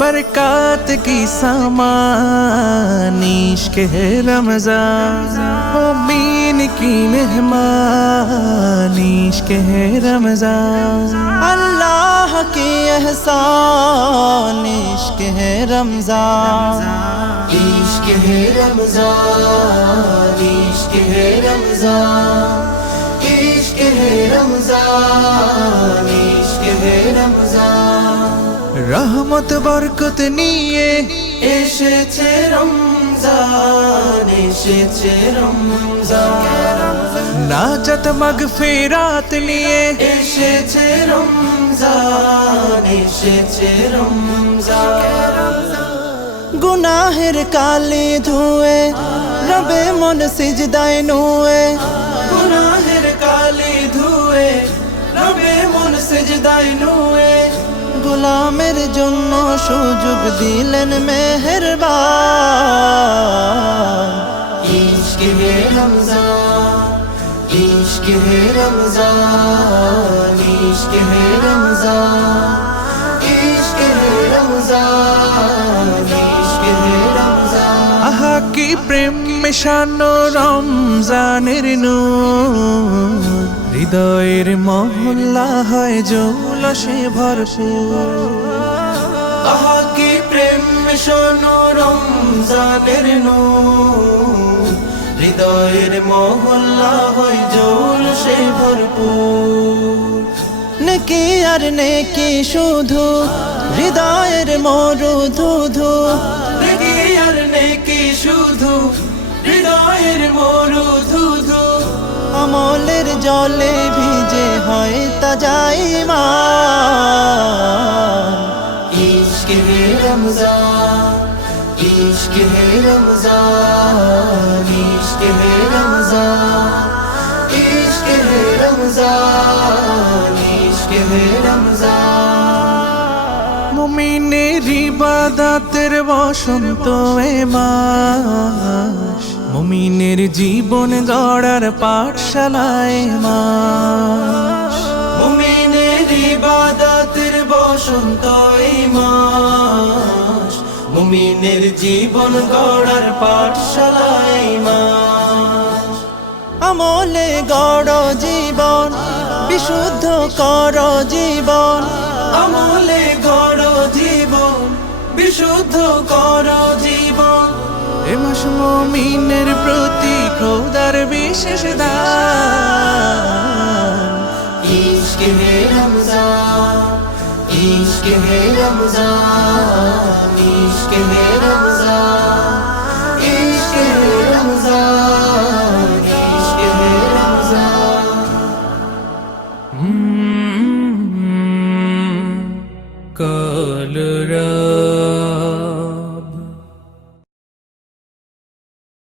बरकत की सामान इश्क है रमज़ान, मोमीन की मेहमान इश्क है रमज़ान, अल्लाह की एहसान इश्क है रमज़ान, इश्क है रमज़ान, इश्क है रमज़ान, इश्क है रमज़ान, इश्क है रमज़ान। रहमत बरकत নিয়ে এসেছে রমজান, এসেছে রমজান, নাজাত মাগফিরাত নিয়ে এসেছে রমজান, এসেছে রমজান। গুনাহের কালি ধুয়ে রবে মন সিজদায় নুয়ে, গুনাহের কালি ধুয়ে রবে মন সিজদায় নুয়ে, গোলামের জন্য সুযোগ দিলেন মেহেরবান। इश्क है रमज़ान, इश्क है रमज़ान, इश्क है रमज़ान, इश्क है रमज़ान, इश्क है रमज़ान। আহা কি প্রেম মেশানো রমজানের নূর, হৃদয়ের মহল্লা হয় জৌলসে ভরপুর। আহা কি প্রেম শোনো রমজানের নূর, হৃদয়ের মহল্লা হয় জৌলসে ভরপুর। নেকি আর নেকি শুধু হৃদয়ের মরুধুধু, নেকি আর নেকি শুধু হৃদয়ের মরুধুধু, আমলের জলে ভিজে হয় তাজা ঈমান। इश्क है रमज़ान, इश्क है रमज़ान, इश्क है रमज़ान, इश्क है रमज़ान, इश्क है रमज़ान। মুমিনের ইবাদতের বসন্ত এ মাস, মুমিনের জীবন গড়ার পাঠশালায় মাস, মুমিনের ইবাদতের বসন্ত এই মাস, মুমিনের জীবন গড়ার পাঠশালা এই মাস। আমলে গড় জীবন, বিশুদ্ধ কর জীবন, আমলে গড় জীবন, বিশুদ্ধ কর জীবন। এ মাস মুমিনের প্রতি খোদার বিশেষ দান। इश्क है रमज़ान, इश्क है रमज़ान, इश्क है रमज़ान, इश्क है रमज़ान, इश्क है रमज़ान।